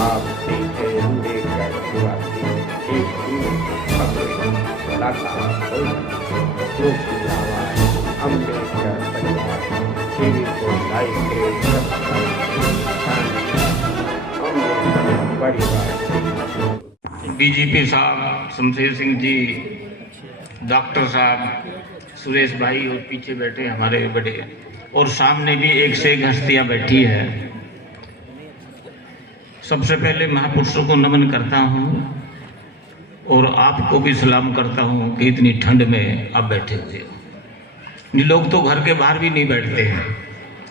आप सीधे अम्बेडकर निवासी एक ही खबरें कलाकार जो की आवाज अम्बेडकर परिवार टीवी को लाइक अम्बेडकर परिवार। डीजीपी साहब, शमशेर सिंह जी, डॉक्टर साहब, सुरेश भाई और पीछे बैठे हमारे बड़े, और सामने भी एक से एक हस्तियां बैठी है। सबसे पहले महापुरुषों को नमन करता हूं और आपको भी सलाम करता हूं कि इतनी ठंड में आप बैठे हुए हो। ये लोग तो घर के बाहर भी नहीं बैठते हैं।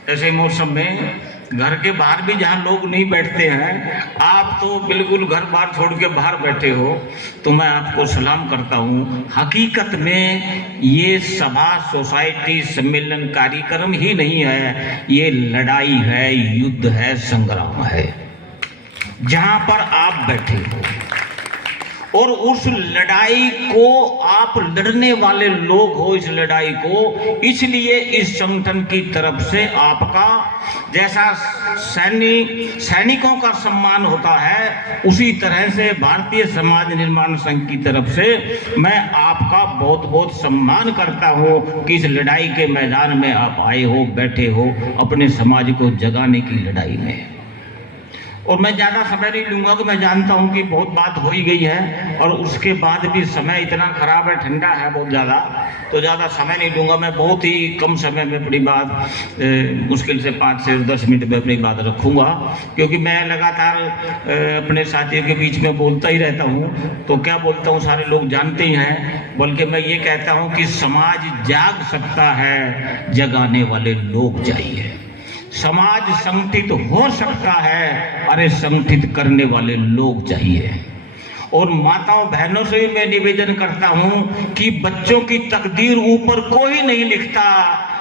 ऐसे मौसम में घर के बाहर भी जहाँ लोग नहीं बैठते हैं, आप तो बिल्कुल घर बार छोड़ के बाहर बैठे हो, तो मैं आपको सलाम करता हूँ। हकीकत में ये सभा, सोसाइटी, सम्मेलन, कार्यक्रम ही नहीं है, ये लड़ाई है, युद्ध है, संग्राम है, जहाँ पर आप बैठे हो। और उस लड़ाई को आप लड़ने वाले लोग हो, इस लड़ाई को, इसलिए इस संगठन की तरफ से आपका जैसा सैनिकों का सम्मान होता है, उसी तरह से भारतीय समाज निर्माण संघ की तरफ से मैं आपका बहुत बहुत सम्मान करता हूं कि इस लड़ाई के मैदान में आप आए हो, बैठे हो, अपने समाज को जगाने की लड़ाई में। और मैं ज़्यादा समय नहीं लूँगा कि मैं जानता हूँ कि बहुत बात हो ही गई है, और उसके बाद भी समय इतना खराब है, ठंडा है बहुत ज़्यादा, तो ज़्यादा समय नहीं लूँगा। मैं बहुत ही कम समय में अपनी बात, मुश्किल से 5 से 10 मिनट में अपनी बात रखूँगा, क्योंकि मैं लगातार अपने साथियों के बीच में बोलता ही रहता हूँ। तो क्या बोलता हूँ सारे लोग जानते ही हैं, बल्कि मैं ये कहता हूँ कि समाज जाग सकता है, जगाने वाले लोग चाहिए। समाज संगठित हो सकता है, अरे संगठित करने वाले लोग चाहिए। और माताओं बहनों से भी मैं निवेदन करता हूं कि बच्चों की तकदीर ऊपर कोई नहीं लिखता,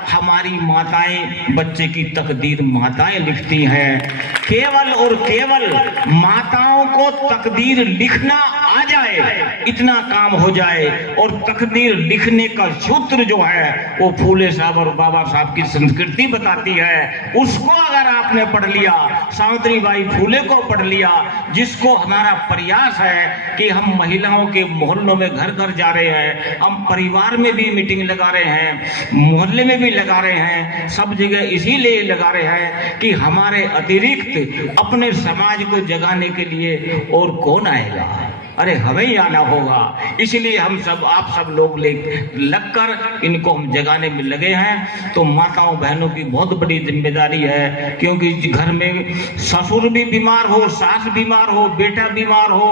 हमारी माताएं बच्चे की तकदीर माताएं लिखती हैं। केवल और केवल माताओं को तकदीर लिखना आ जाए, इतना काम हो जाए। और तकदीर लिखने का सूत्र जो है वो फूले साहब और बाबा साहब की संस्कृति बताती है। उसको अगर आपने पढ़ लिया, सावित्री बाई फूले को पढ़ लिया, जिसको हमारा प्रयास है कि हम महिलाओं के मोहल्लों में घर घर जा रहे हैं, हम परिवार में भी मीटिंग लगा रहे हैं, मोहल्ले में भी लगा रहे हैं, सब जगह इसीलिए लगा रहे हैं कि हमारे अतिरिक्त अपने समाज को जगाने के लिए और कौन आएगा, अरे हमें ही आना होगा। इसलिए हम सब, आप सब लोग लगकर इनको हम जगाने में लगे हैं। तो माताओं बहनों की बहुत बड़ी जिम्मेदारी है, क्योंकि घर में ससुर भी बीमार हो, सास बीमार हो, बेटा बीमार हो,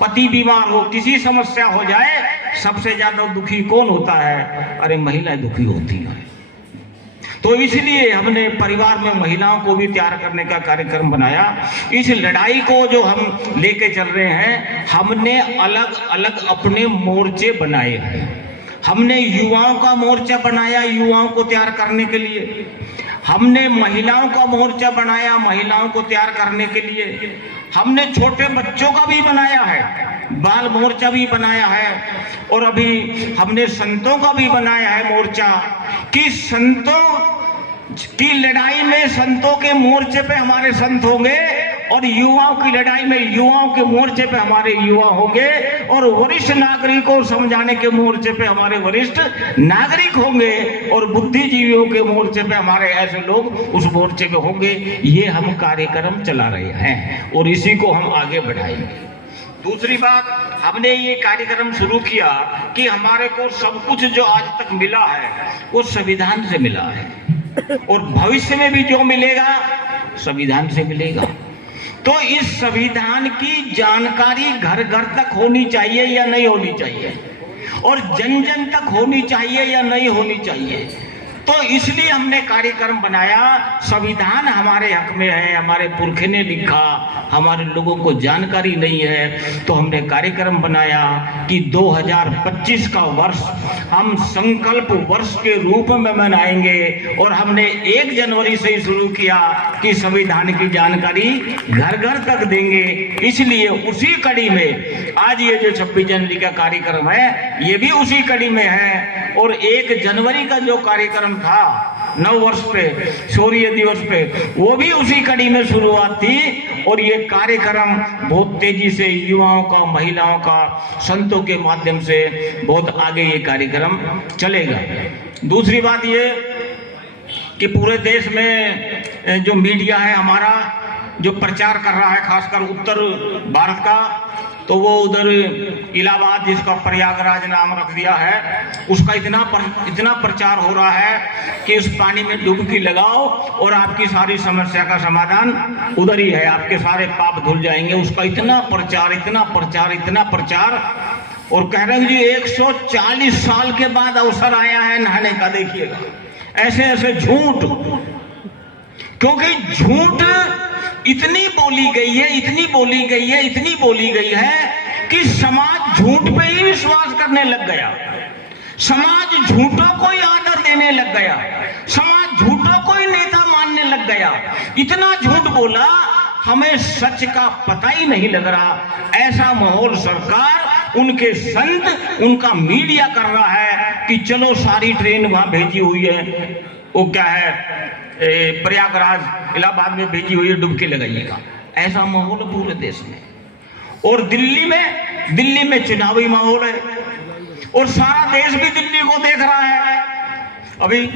पति बीमार हो, किसी समस्या हो जाए, सबसे ज्यादा दुखी कौन होता है, अरे महिलाएं दुखी होती हैं। तो इसलिए हमने परिवार में महिलाओं को भी तैयार करने का कार्यक्रम बनाया। इस लड़ाई को जो हम लेके चल रहे हैं, हमने अलग अलग अपने मोर्चे बनाए हैं। हमने युवाओं का मोर्चा बनाया, युवाओं को तैयार करने के लिए। हमने महिलाओं का मोर्चा बनाया, महिलाओं को तैयार करने के लिए। हमने छोटे बच्चों का भी बनाया है, बाल मोर्चा भी बनाया है। और अभी हमने संतों का भी बनाया है मोर्चा, कि संतों की लड़ाई में संतों के मोर्चे पे हमारे संत होंगे, और युवाओं की लड़ाई में युवाओं के मोर्चे पे हमारे युवा होंगे, और वरिष्ठ नागरिकों को समझाने के मोर्चे पे हमारे वरिष्ठ नागरिक होंगे, और बुद्धिजीवियों के मोर्चे पे हमारे ऐसे लोग उस मोर्चे पे होंगे। ये हम कार्यक्रम चला रहे हैं और इसी को हम आगे बढ़ाएंगे। दूसरी बात, हमने ये कार्यक्रम शुरू किया कि हमारे को सब कुछ जो आज तक मिला है वो संविधान से मिला है, और भविष्य में भी जो मिलेगा संविधान से मिलेगा। तो इस संविधान की जानकारी घर घर तक होनी चाहिए या नहीं होनी चाहिए, और जन जन तक होनी चाहिए या नहीं होनी चाहिए। तो इसलिए हमने कार्यक्रम बनाया। संविधान हमारे हक में है, हमारे पुरखे ने लिखा, हमारे लोगों को जानकारी नहीं है। तो हमने कार्यक्रम बनाया कि 2025 का वर्ष हम संकल्प वर्ष के रूप में मनाएंगे, और हमने 1 जनवरी से ही शुरू किया कि संविधान की जानकारी घर घर तक देंगे। इसलिए उसी कड़ी में आज ये जो 26 जनवरी का कार्यक्रम है, ये भी उसी कड़ी में है। और 1 जनवरी का जो कार्यक्रम था नव वर्ष पे, शौर्य दिवस पे, वो भी उसी कड़ी में शुरुआत थी। और ये कार्यक्रम बहुत तेजी से युवाओं का, महिलाओं का, संतों के माध्यम से बहुत आगे ये कार्यक्रम चलेगा। दूसरी बात ये कि पूरे देश में जो मीडिया है हमारा, जो प्रचार कर रहा है खासकर उत्तर भारत का, तो वो उधर इलाहाबाद, जिसका प्रयागराज नाम रख दिया है, उसका इतना प्रचार हो रहा है कि उस पानी में डुबकी लगाओ और आपकी सारी समस्या का समाधान उधर ही है, आपके सारे पाप धुल जाएंगे। उसका इतना प्रचार, इतना प्रचार, इतना प्रचार। और कह रहे हैं जी 140 साल के बाद अवसर आया है नहाने का, देखिएगा ऐसे ऐसे झूठ। क्योंकि झूठ इतनी बोली गई है, इतनी बोली गई है, इतनी बोली गई है कि समाज झूठ पे ही विश्वास करने लग गया। समाज झूठों को ही आदर देने लग गया, समाज झूठों को ही नेता मानने लग गया। इतना झूठ बोला, हमें सच का पता ही नहीं लग रहा। ऐसा माहौल सरकार, उनके संत, उनका मीडिया कर रहा है कि चलो सारी ट्रेन वहां भेजी हुई है, वो क्या है, प्रयागराज इलाहाबाद में भेजी हुई है, डुबकी लगाइएगा। ऐसा माहौल पूरे देश में। और दिल्ली में चुनावी माहौल है और सारा देश भी दिल्ली को देख रहा है अभी।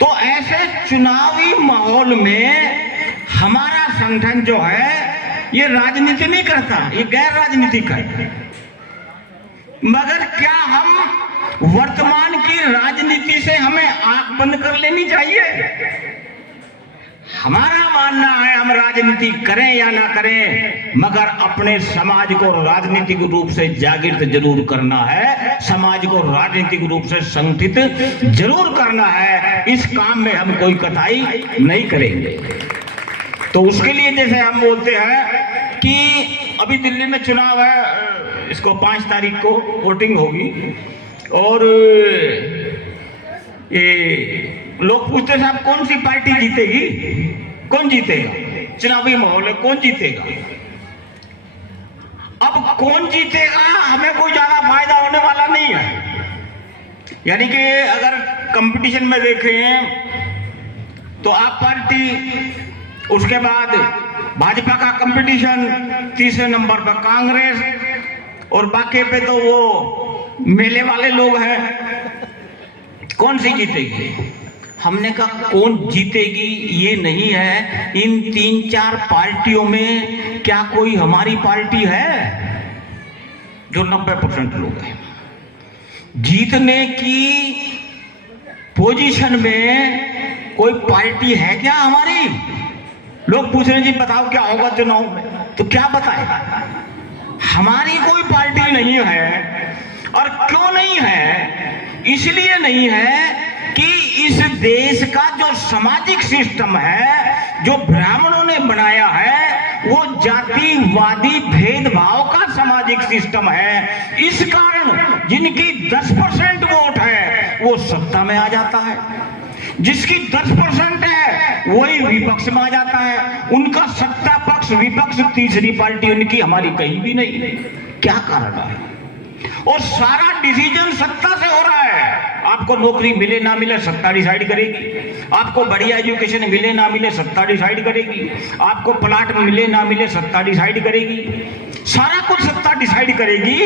तो ऐसे चुनावी माहौल में हमारा संगठन जो है ये राजनीति नहीं करता, ये गैर राजनीतिक है। मगर क्या हम वर्तमान की राजनीति से हमें आंख बंद कर लेनी चाहिए? हमारा मानना है हम राजनीति करें या ना करें, मगर अपने समाज को राजनीतिक रूप से जागृत जरूर करना है, समाज को राजनीतिक रूप से संगठित जरूर करना है। इस काम में हम कोई कताई नहीं करेंगे। तो उसके लिए जैसे हम बोलते हैं कि अभी दिल्ली में चुनाव है, इसको 5 तारीख को वोटिंग होगी और ये लोग पूछते हैं साहब कौन सी पार्टी जीतेगी, कौन जीतेगा, चुनावी माहौल है कौन जीतेगा। अब कौन जीतेगा हमें कोई ज्यादा फायदा होने वाला नहीं है। यानी कि अगर कंपटीशन में देखें तो आप पार्टी, उसके बाद भाजपा का कंपटीशन, तीसरे नंबर पर कांग्रेस और बाकी पे तो वो मेले वाले लोग हैं। कौन सी जीतेगी? हमने कहा कौन जीतेगी ये नहीं है, इन 3-4 पार्टियों में क्या कोई हमारी पार्टी है? जो 90% लोग हैं जीतने की पोजीशन में कोई पार्टी है क्या हमारी? लोग पूछ रहे हैं जी बताओ क्या होगा चुनाव में, तो क्या बताए? हमारी कोई पार्टी नहीं है। और क्यों नहीं है? इसलिए नहीं है कि इस देश का जो सामाजिक सिस्टम है, जो ब्राह्मणों ने बनाया है, वो जातिवादी भेदभाव का सामाजिक सिस्टम है। इस कारण जिनकी 10% वोट है वो सत्ता में आ जाता है, जिसकी 10% है वही विपक्ष में आ जाता है। उनका सत्ता पक्ष, विपक्ष, तीसरी पार्टी उनकी, हमारी कहीं भी नहीं। क्या कारण है? और सारा डिसीजन सत्ता से हो रहा है। आपको नौकरी मिले ना मिले सत्ता डिसाइड करेगी, आपको बढ़िया एजुकेशन मिले ना मिले सत्ता डिसाइड करेगी, आपको प्लाट मिले ना मिले सत्ता डिसाइड करेगी, सारा कुछ सत्ता डिसाइड करेगी।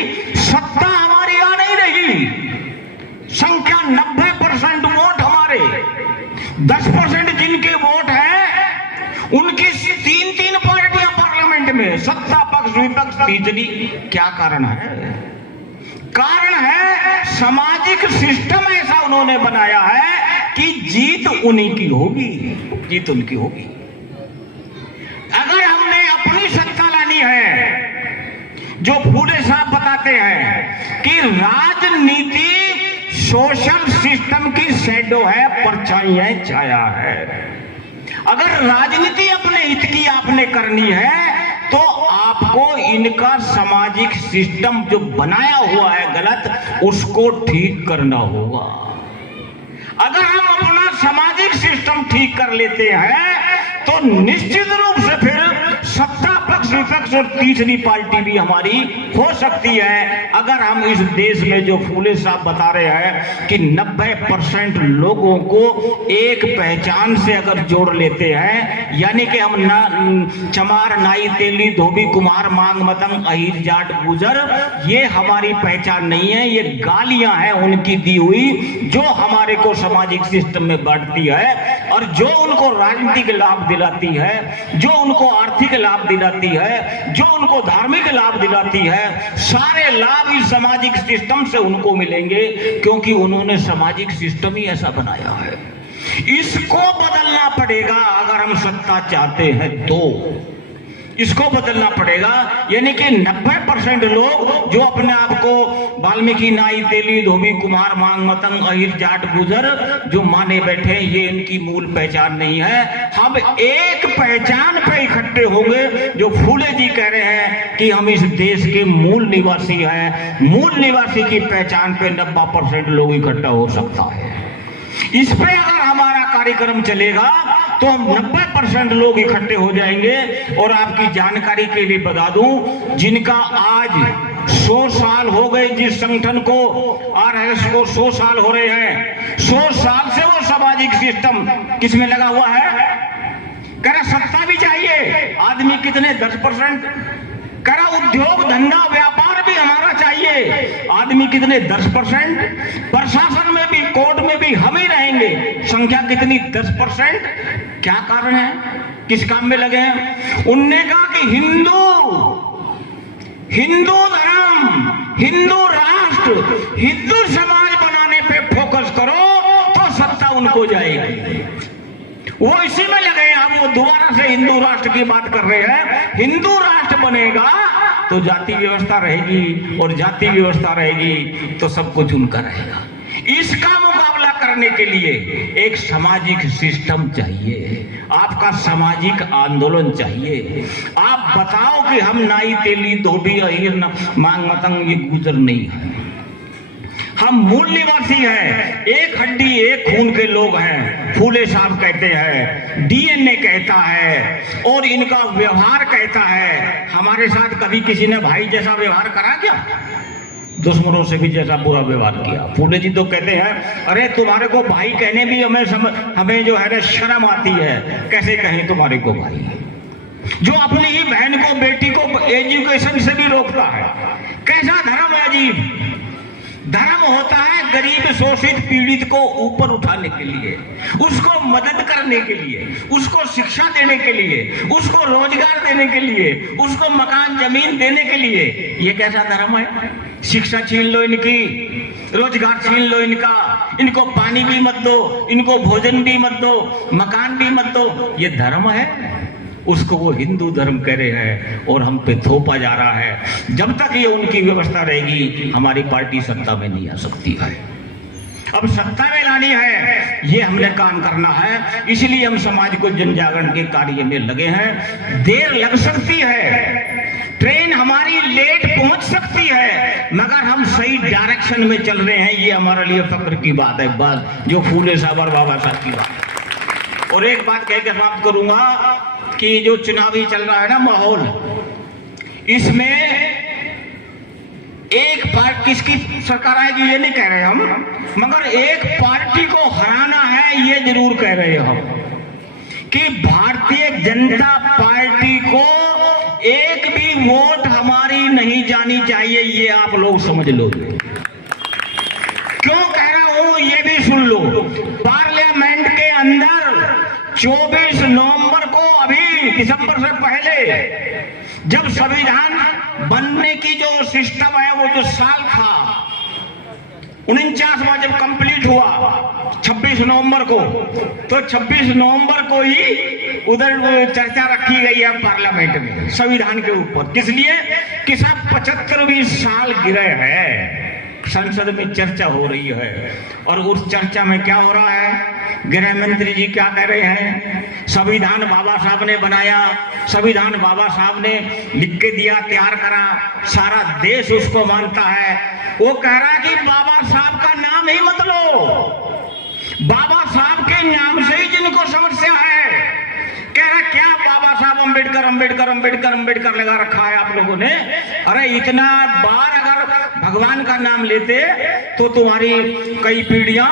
सत्ता हमारी आ नहीं रही। संख्या 90% वोट हमारे, 10% जिनके वोट हैं उनकी 3-3 पार्टियां पार्लियामेंट में, सत्ता पक्ष, विपक्ष, तीसरी। क्या कारण है? कारण है सामाजिक सिस्टम ऐसा उन्होंने बनाया है कि जीत उन्हीं की होगी, जीत उनकी होगी। अगर हमने अपनी सत्ता लानी है, जो फूले साहब बताते हैं कि राजनीति सोशल सिस्टम की शैडो है, परछाई है, छाया है। अगर राजनीति अपने हित की आपने करनी है तो आपको इनका सामाजिक सिस्टम जो बनाया हुआ है गलत, उसको ठीक करना होगा। अगर हम अपना सामाजिक सिस्टम ठीक कर लेते हैं तो निश्चित रूप से फिर सत्ता पक्ष, विपक्ष, सबसे तीसरी पार्टी भी हमारी हो सकती है अगर हम इस देश में जो फूले साहब बता रहे हैं कि 90% लोगों को एक पहचान से अगर जोड़ लेते हैं, यानी कि हम चमार, नाई, तेली, धोबी, कुमार, मांग, मतंग, अहिर, जाट, गुजर, ये हमारी पहचान नहीं है, ये गालियां हैं उनकी दी हुई जो हमारे को सामाजिक सिस्टम में बांटती है और जो उनको राजनीतिक लाभ दिलाती है, जो उनको आर्थिक लाभ दिलाती है, जो उनको धार्मिक लाभ दिलाती है। सारे लाभ इस सामाजिक सिस्टम से उनको मिलेंगे क्योंकि उन्होंने सामाजिक सिस्टम ही ऐसा बनाया है। इसको बदलना पड़ेगा अगर हम सत्ता चाहते हैं तो इसको बदलना पड़ेगा। यानी कि 90% लोग जो अपने आप को वाल्मीकि, नाई, तेली, धोबी, कुमार, मांग, मतंग, अहिर, जाट, गुजर जो माने बैठे, ये इनकी मूल पहचान नहीं है। हम एक पहचान पे इकट्ठे होंगे जो फूले जी कह रहे हैं कि हम इस देश के मूल निवासी हैं। मूल निवासी की पहचान पे 90% लोग इकट्ठा हो सकता है। इस पे अगर हमारा कार्यक्रम चलेगा तो हम 90% लोग इकट्ठे हो जाएंगे। और आपकी जानकारी के लिए बता दूं, जिनका आज 100 साल हो गए, जिस संगठन को आरएसएस को 100 साल हो रहे हैं, 100 साल से वो सामाजिक सिस्टम किसमें लगा हुआ है? कह रहा सत्ता भी चाहिए, आदमी कितने 10%, कह रहा उद्योग धंधा व्यापार भी हमारा चाहिए, आदमी कितने 10%, प्रशासन में भी, कोर्ट में भी हम ही रहेंगे, संख्या कितनी 10%। क्या कारण है, किस काम में लगे हैं? उनने कहा कि हिंदू धर्म, हिंदू राष्ट्र, हिंदू समाज बनाने पे फोकस करो तो सत्ता उनको जाएगी। वो इसी में लगे हैं। हम वो दोबारा से हिंदू राष्ट्र की बात कर रहे हैं। हिंदू राष्ट्र बनेगा तो जाति व्यवस्था रहेगी और जाति व्यवस्था रहेगी तो सब कुछ उनका रहेगा। इसका मुकाबला करने के लिए एक सामाजिक सिस्टम चाहिए, आपका सामाजिक आंदोलन चाहिए। आप बताओ कि हम नाई, तेली, धोबी, अहिर, मांग, मतंग, ये गुजर नहीं है, हम मूल निवासी हैं, एक हड्डी एक खून के लोग हैं। फूले साहब कहते हैं, डीएनए कहता है और इनका व्यवहार कहता है। हमारे साथ कभी किसी ने भाई जैसा व्यवहार करा क्या? दुश्मनों से भी जैसा बुरा व्यवहार किया। फूले जी तो कहते हैं, अरे तुम्हारे को भाई कहने भी हमें जो है ना शर्म आती है, कैसे कहें तुम्हारे को भाई। जो अपनी ही बहन को, बेटी को एजुकेशन से भी रोकता है, कैसा धर्म है अजीब। धर्म होता है गरीब, शोषित, पीड़ित को ऊपर उठाने के लिए, उसको मदद करने के लिए, उसको शिक्षा देने के लिए, उसको रोजगार देने के लिए, उसको मकान जमीन देने के लिए। ये कैसा धर्म है? शिक्षा छीन लो इनकी, रोजगार छीन लो इनका, इनको पानी भी मत दो, इनको भोजन भी मत दो, मकान भी मत दो। ये धर्म है? उसको वो हिंदू धर्म कह रहे हैं और हम पे थोपा जा रहा है। जब तक ये उनकी व्यवस्था रहेगी हमारी पार्टी सत्ता में नहीं आ सकती है। अब सत्ता में लानी है, ये हमने काम करना है। इसलिए हम समाज को जन जागरण के कार्य में लगे हैं। देर लग सकती है, ट्रेन हमारी लेट पहुंच सकती है, मगर हम सही डायरेक्शन में चल रहे हैं। ये हमारे लिए फक्र की बात है, बात जो फूले साहब और बाबा साहब की बात। और एक बात कह के समाप्त करूंगा कि जो चुनावी चल रहा है ना माहौल, इसमें एक पार्टी, किसकी सरकार आएगी ये नहीं कह रहे हम, मगर एक पार्टी को हराना है ये जरूर कह रहे हम कि भारतीय जनता पार्टी को एक भी वोट हमारी नहीं जानी चाहिए। ये आप लोग समझ लो। क्यों कह रहा हूं ये भी सुन लो। पार्लियामेंट के अंदर 24 नवंबर को, अभी दिसंबर से पहले, जब संविधान बनने की जो सिस्टम है, वो जो साल था 49वां जब कंप्लीट हुआ 26 नवंबर को, तो 26 नवंबर को ही उधर चर्चा रखी गई है पार्लियामेंट में संविधान के ऊपर। किस लिए? कि सब 75वीं साल गिरे हैं, संसद में चर्चा हो रही है। और उस चर्चा में क्या हो रहा है? गृह मंत्री जी क्या कह रहे हैं? संविधान बाबा साहब ने बनाया, संविधान बाबा साहब ने लिख के दिया, तैयार करा, सारा देश उसको मानता है। वो कह रहा है कि बाबा साहब का नाम ही मत लो, बाबा साहब के नाम से ही जिनको समस्या है। कह रहा क्या बाबा साहब अम्बेडकर अम्बेडकर अम्बेडकर अम्बेडकर लगा रखा है आप लोगों ने। अरे इतना बार अगर भगवान का नाम लेते तो तुम्हारी कई पीढ़ियां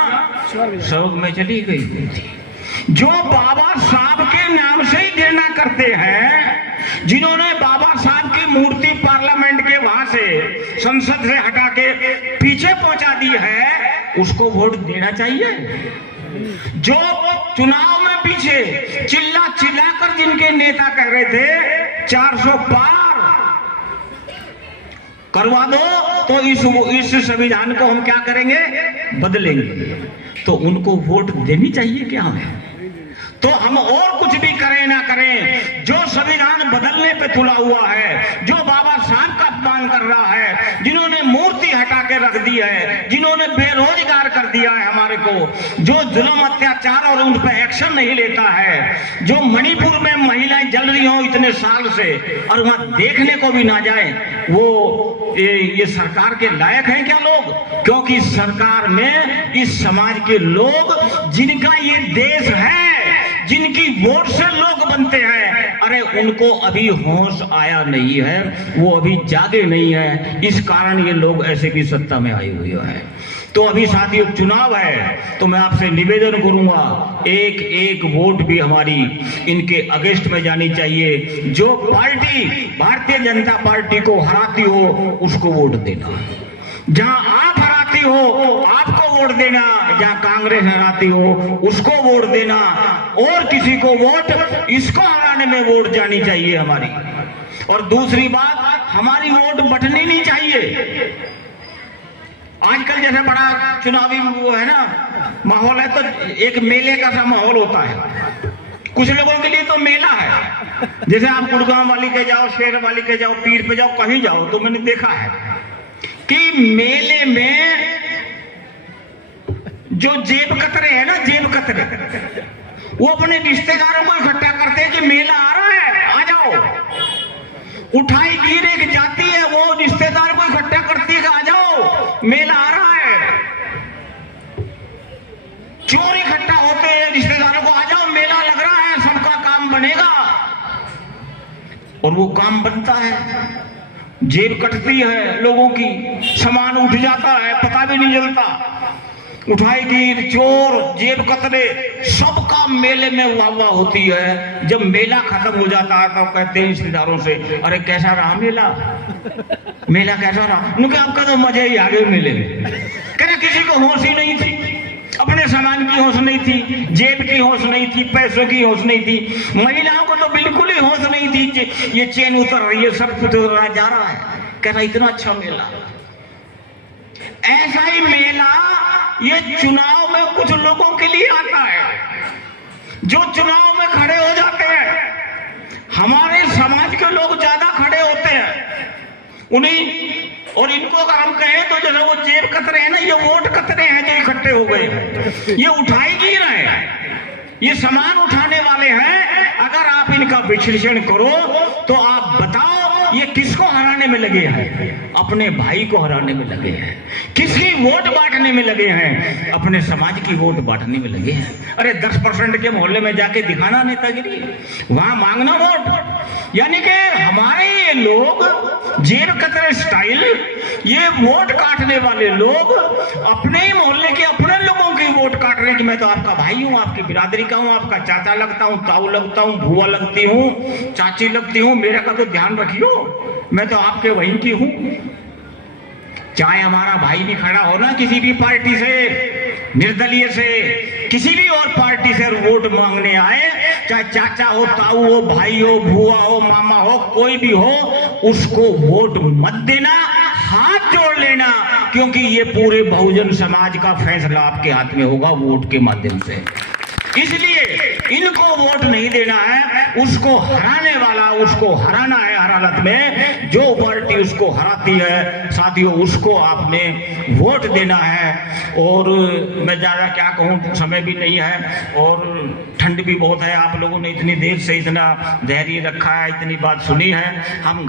स्वर्ग में चली गई थी। जो बाबा साहब के नाम से ही घृणा करते हैं, जिन्होंने बाबा साहब की मूर्ति पार्लियामेंट के वहां से संसद से हटा के पीछे पहुंचा दी है, उसको वोट देना चाहिए। जो चुनाव में पीछे चिल्ला चिल्लाकर जिनके नेता कह रहे थे 400 पार करवा दो तो इस संविधान को हम क्या करेंगे, बदलेंगे, तो उनको वोट देनी चाहिए क्या हमें? तो हम और कुछ भी करें ना करें, जो संविधान बदलने पे तुला हुआ है, जो बाबा साहब का अपमान कर रहा है, जिन्होंने मूर्ति हटा के रख दी है, जिन्होंने बेरोजगार कर दिया है हमारे को, जो जुल्म अत्याचार और उन पर एक्शन नहीं लेता है, जो मणिपुर में महिलाएं जल रही हो इतने साल से और वहां देखने को भी ना जाए, वो ये सरकार के लायक हैं क्या लोग? क्योंकि सरकार में इस समाज के लोग, जिनका ये देश है, जिनकी वोट से लोग बनते हैं, अरे उनको अभी होश आया नहीं है, वो अभी जागे नहीं है, इस कारण ये लोग ऐसे भी सत्ता में आए हुए हैं। तो अभी साथियों चुनाव है, तो मैं आपसे निवेदन करूंगा, एक एक वोट भी हमारी इनके अगेंस्ट में जानी चाहिए। जो पार्टी भारतीय जनता पार्टी को हराती हो उसको वोट देना, जहां आप हराती हो आपको वोट देना, जहां कांग्रेस हराती हो उसको वोट देना, और किसी को वोट इसको हराने में वोट जानी चाहिए हमारी। और दूसरी बात, हमारी वोट बंटनी नहीं चाहिए। आजकल जैसे बड़ा चुनावी वो है ना माहौल है, तो एक मेले का सा माहौल होता है, कुछ लोगों के लिए तो मेला है। जैसे आप गुड़गांव वाली के जाओ, शेर वाली के जाओ, पीर पे जाओ, कहीं जाओ, तो मैंने देखा है कि मेले में जो जेब कतरे हैं ना, जेब कतरे, वो अपने रिश्तेदारों को इकट्ठा करते हैं कि मेला आ रहा है, आ जाओ। उठाई गिर एक जाती है, वो रिश्तेदार को इकट्ठा करती है कि आ जाओ मेला आ रहा है। चोर इकट्ठा होते हैं रिश्तेदारों को, आ जाओ मेला लग रहा है, सबका काम बनेगा। और वो काम बनता है, जेब कटती है लोगों की, सामान उठ जाता है, पता भी नहीं चलता। उठाई गिर, चोर, जेब कतरे, सबका मेले में वाह होती है। जब मेला खत्म हो जाता है तो कहते हैं रिश्तेदारों से, अरे कैसा रहा मेला, मेला कैसा रहा? उनके आपका तो मजा ही आ गया मेले में। कहना किसी को होश ही नहीं थी, अपने सामान की होश नहीं थी, जेब की होश नहीं थी, पैसों की होश नहीं थी। महिलाओं को तो बिल्कुल ही होश नहीं थी, ये चेन उतर रही है, सब कुछ जा रहा है। कहना इतना अच्छा मेला। ऐसा ही मेला ये चुनाव में कुछ लोगों के लिए आता है, जो चुनाव में खड़े हो जाते हैं। हमारे समाज के लोग ज्यादा खड़े होते हैं उन्हीं, और इनको अगर हम कहें तो जो वो जेब कतरे हैं ना, ये वोट कतरे हैं जो इकट्ठे हो गए हैं, ये उठाएगी ना, ये सामान उठाने वाले हैं। अगर आप इनका विश्लेषण करो तो आप बताओ ये किसको हराने में लगे हैं? अपने भाई को हराने में लगे हैं। किसकी वोट बांटने में लगे हैं? अपने समाज की वोट बांटने में लगे हैं। अरे 10% के मोहल्ले में जाके दिखाना नेतागिरी, वहां मांगना वोट। यानी कि हमारे ये लोग जेब कतरे स्टाइल, ये वोट काटने वाले लोग अपने ही मोहल्ले के अपने लोगों की वोट काट रहे हैं कि मैं तो आपका भाई हूं, आपकी बिरादरी का हूं, आपका चाचा लगता हूं, ताऊ लगता हूं, बुआ लगती हूं, चाची लगती हूं, मेरा का तो ध्यान रखियो, मैं तो आपके वहीं की हूं। चाहे हमारा भाई भी खड़ा हो ना किसी भी पार्टी से, निर्दलीय से, किसी भी और पार्टी से वोट मांगने आए, चाहे चाचा हो, ताऊ हो, भाई हो, बुआ हो, मामा हो, कोई भी हो, उसको वोट मत देना, हाथ जोड़ लेना, क्योंकि ये पूरे बहुजन समाज का फैसला आपके हाथ में होगा वोट के माध्यम से। इसलिए इनको वोट नहीं देना है, उसको हराने वाला उसको हराना है हर हालत में। जो पार्टी उसको हराती है साथियों, उसको आपने वोट देना है। और मैं ज़्यादा क्या कहूँ, समय भी नहीं है और ठंड भी बहुत है। आप लोगों ने इतनी देर से इतना धैर्य रखा है, इतनी बात सुनी है। हम